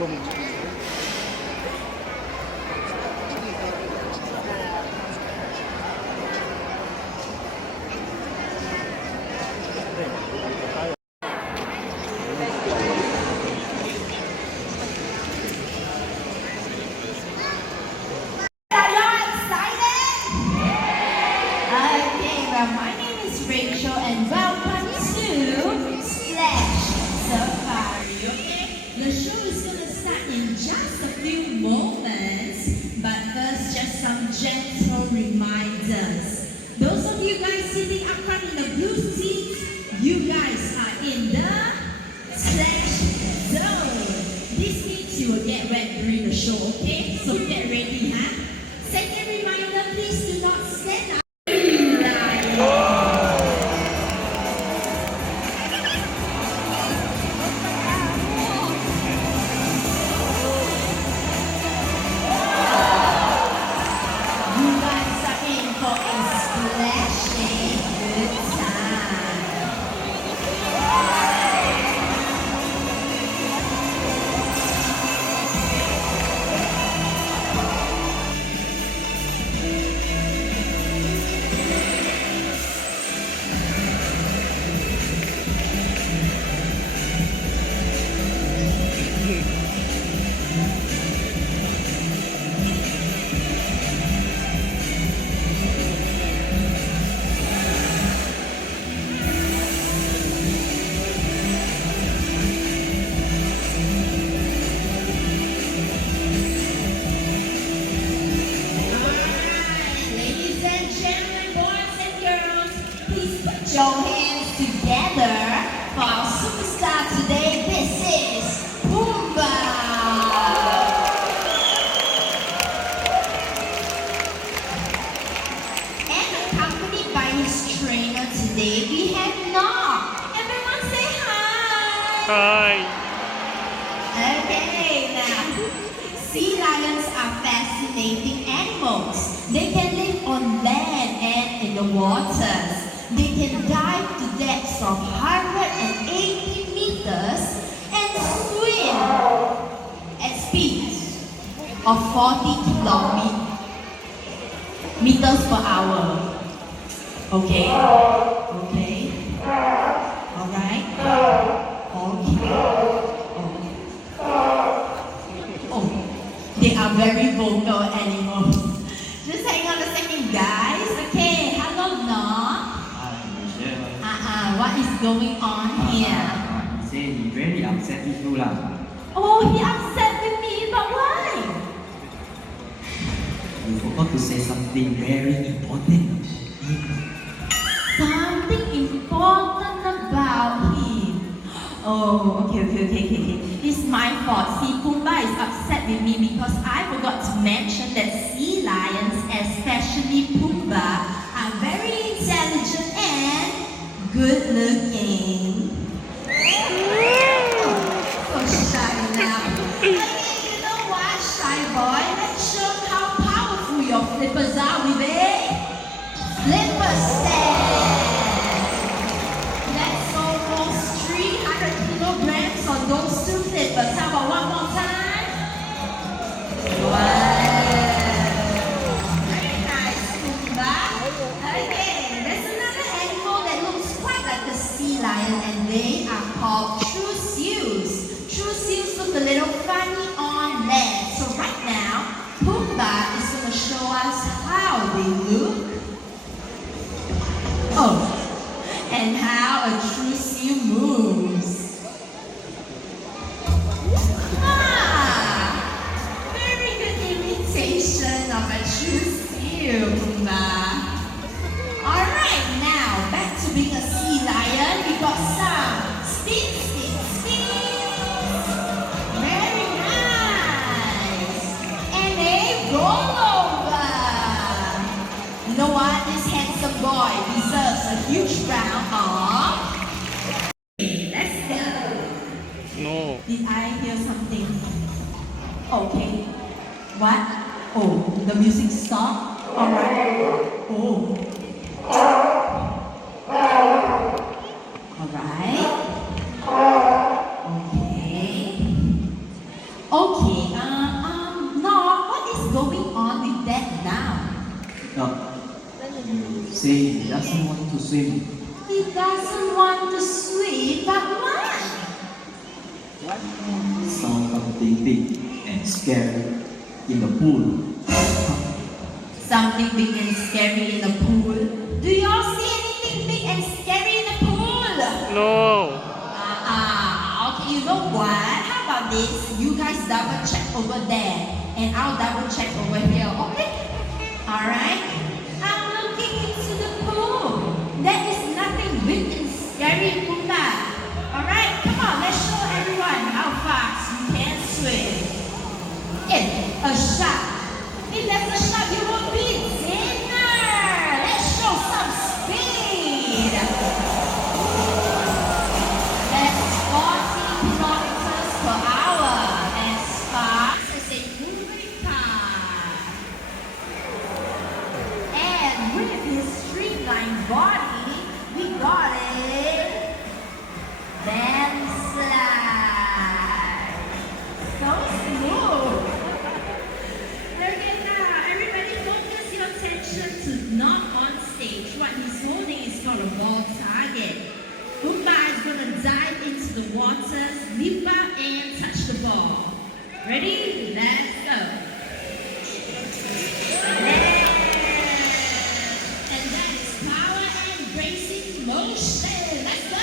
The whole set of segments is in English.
My name is Rachel and welcome to Splash Safari. Okay, the show is going to start in just a few moments, but first, just some gentle reminders. Those of you guys sitting up front in the blue seats, you guys are in the Splash Zone. This means you will get wet during the show, okay? So get ready, huh? Second reminder, please do not stand up. Your hands together for our superstar today. This is Pumbaa. And accompanied by his trainer today, we have Nog. Everyone say hi. Hi. Okay, now, sea lions are fascinating animals. They can live on land and in the waters. They can dive to depths of 180 meters and swim at speeds of 40 kilometers per hour. Okay? Okay? Alright? Okay. Oh, they are very vocal animals. Just hang on a second, guys. Okay, hello, Nog. What is going on here? He said he very upset with you lah. Oh, he upset with me, but why? You forgot to say something very important. Something important about him. Oh, okay. It's my fault. See, Pumbaa is upset with me because I forgot to mention that sea lions, especially Pumbaa, are very intelligent and good looking. Oh, so shy now. You know what, shy boy? Let's show how powerful your flippers are with a flipper stand. That's almost 300 kilograms on those two flippers. How about one more time? Wow. Very nice, Pumbaa. Okay, there's another animal that looks quite like a sea lion, and they are called true seals. True seals look a little funny on land. So right now, Pumbaa is going to show us how they look. Oh, and how a true seal moves. Very good imitation of a true seal, Pumbaa. Alright, now back to being a sea lion. We got some spin. Very nice. And a rollover. You know what? This handsome boy deserves a huge round of. Okay, let's go. No. Did I hear something? Okay. What? Oh, the music stopped? Alright. Oh. Alright. Okay. Okay, no, what is going on with that now? Say he doesn't want to swim. He doesn't want to swim, but why? Saw something big and scary in the pool. Something big and scary in the pool. Do you all see anything big and scary in the pool? No. Okay, you know what? How about this? You guys double check over there, and I'll double check over here, okay? Alright? I'm looking into the pool. There is nothing big and scary, Pumbaa. Alright, come on, let's show everyone how fast you can swim. Yeah, a shark. If there's a shark, you will be dinner. Let's show some speed. That's 40 kilometers per hour. As fast as a moving car. And with his streamlined body, we got it. Then slide. So smooth. Okay, now everybody focus your attention to not on stage. What he's holding is called a ball target. Pumbaa is gonna dive into the water, leap out and touch the ball. Ready? Let's go. And that is power and racing motion. Let's go.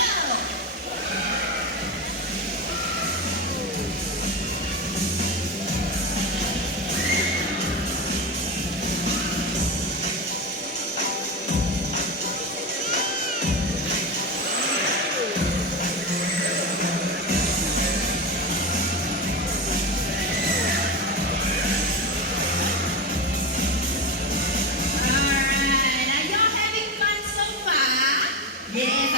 Alright, are y'all having fun so far? Yes,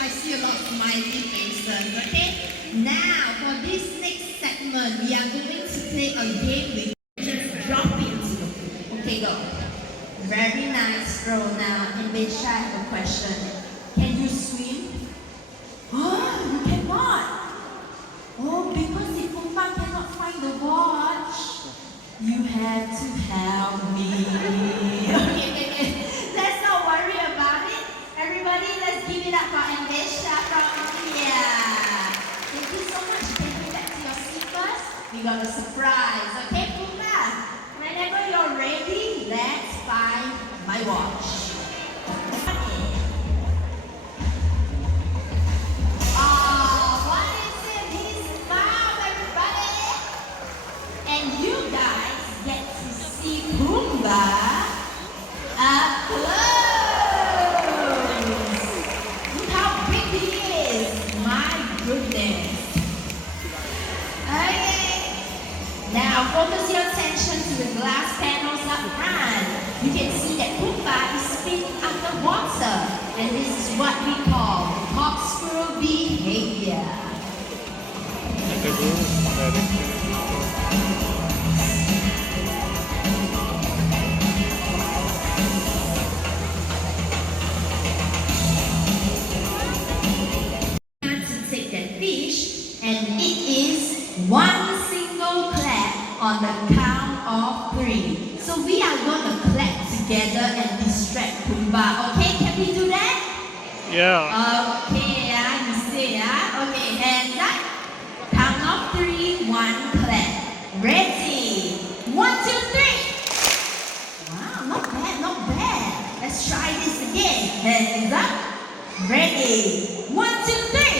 I see a lot of smiley faces, okay? Now, for this next segment, we are going to play a game with just drop into the pool. Okay, go. Very nice throw now. And Besha, I have a question. Can you swim? Oh, you cannot. Oh, because if Pumbaa cannot find the watch, you have to help me. Okay. Let's not worry about it. Everybody, let's give it up for Ambesha from India. Thank you so much. Can you go back to your seat first? We got a surprise. Okay, Pumbaa? Whenever you're ready, let's find my watch. What is it? He's found, everybody. And you guys get to see Pumbaa up close. Look how big he is. My goodness. Okay. Now focus your attention to the glass panels up front. You can see that Pumbaa is spinning underwater. And this is what we call corkscrew behavior. To take that fish, and it is one single clap on the count of 3. So we are gonna clap together and distract Pumbaa. Okay, can we do that? Yeah. Okay, you see, okay, hands up. Count of 3, 1 clap. Ready? 1, 2, 3. Wow, not bad, not bad. Let's try this again. Hands up. Ready? 1, 2, 3.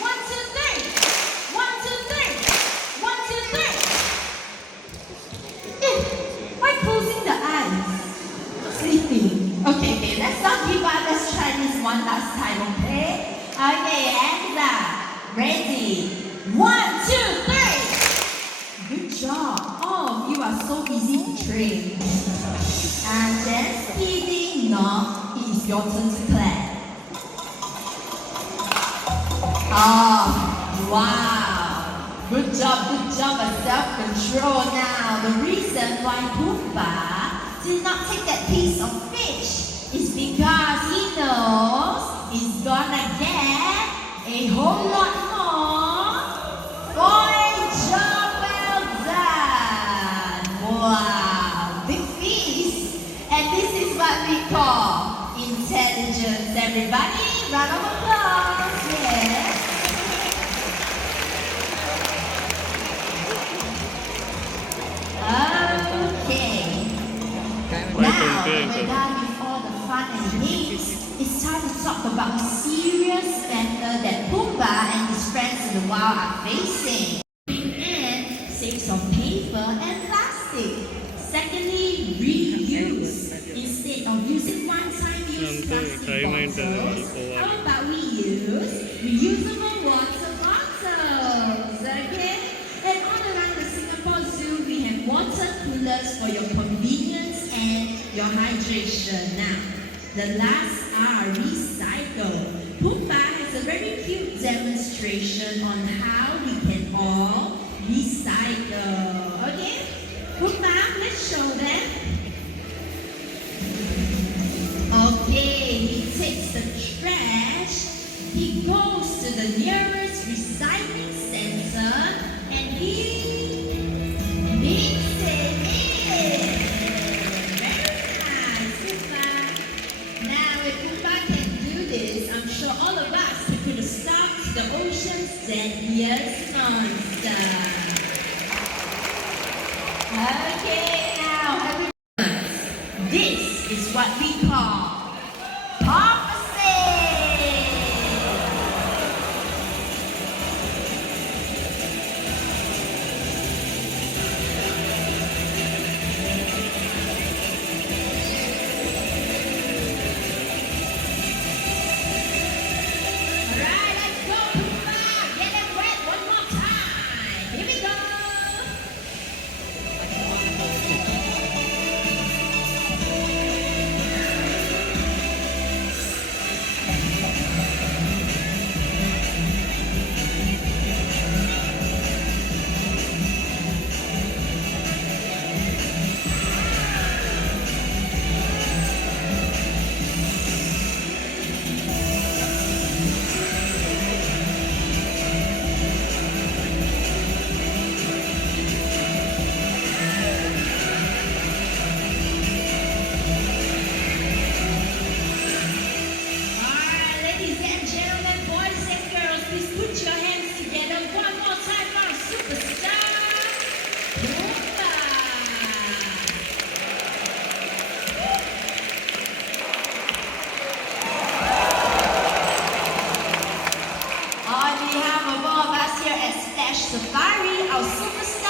1, 2, 3. 1, 2, 3. 1, 2, 3. Why closing the eyes? Sleeping. Okay, let's not give up. Let's try this one last time, okay? Okay, hands up. Ready? 1, 2, 3. Good job. All of you are so easy to train. And just kidding, no, it is your turn to clap. Oh, wow. Good job of self-control now. The reason why Pumbaa did not take that piece of fish is because he knows he's gonna get a whole lot more. Good job, Okay, we're so- done with all the fun and games. It's time to talk about the serious matter that Pumbaa and his friends in the wild are facing. And saves of paper and plastic. Secondly, reuse. Instead of using one-time use plastic time bottles, how about we use reusable water bottles? Okay? And all around the Singapore Zoo, we have water coolers for your convenience and your hydration. Now, the last R, recycle. Pumbaa has a very cute demonstration on how we can all recycle. Okay? Pumbaa, let's show them. Okay, he takes the trash, he goes to the nearest recycling center, and he mixes it in. Very nice, Pumbaa. Now, if Pumbaa can do this, I'm sure all of us can put a stop to the ocean's deadliest monster. Okay, now everyone, this is what we call prophecy. Alright, let's go, Pumbaa. Get them wet one more time. Here we go. Alright, ladies and gentlemen, boys and girls, please put your hands together one more time for our superstar, Pumbaa. On behalf of all of us here at Splash Safari, our superstar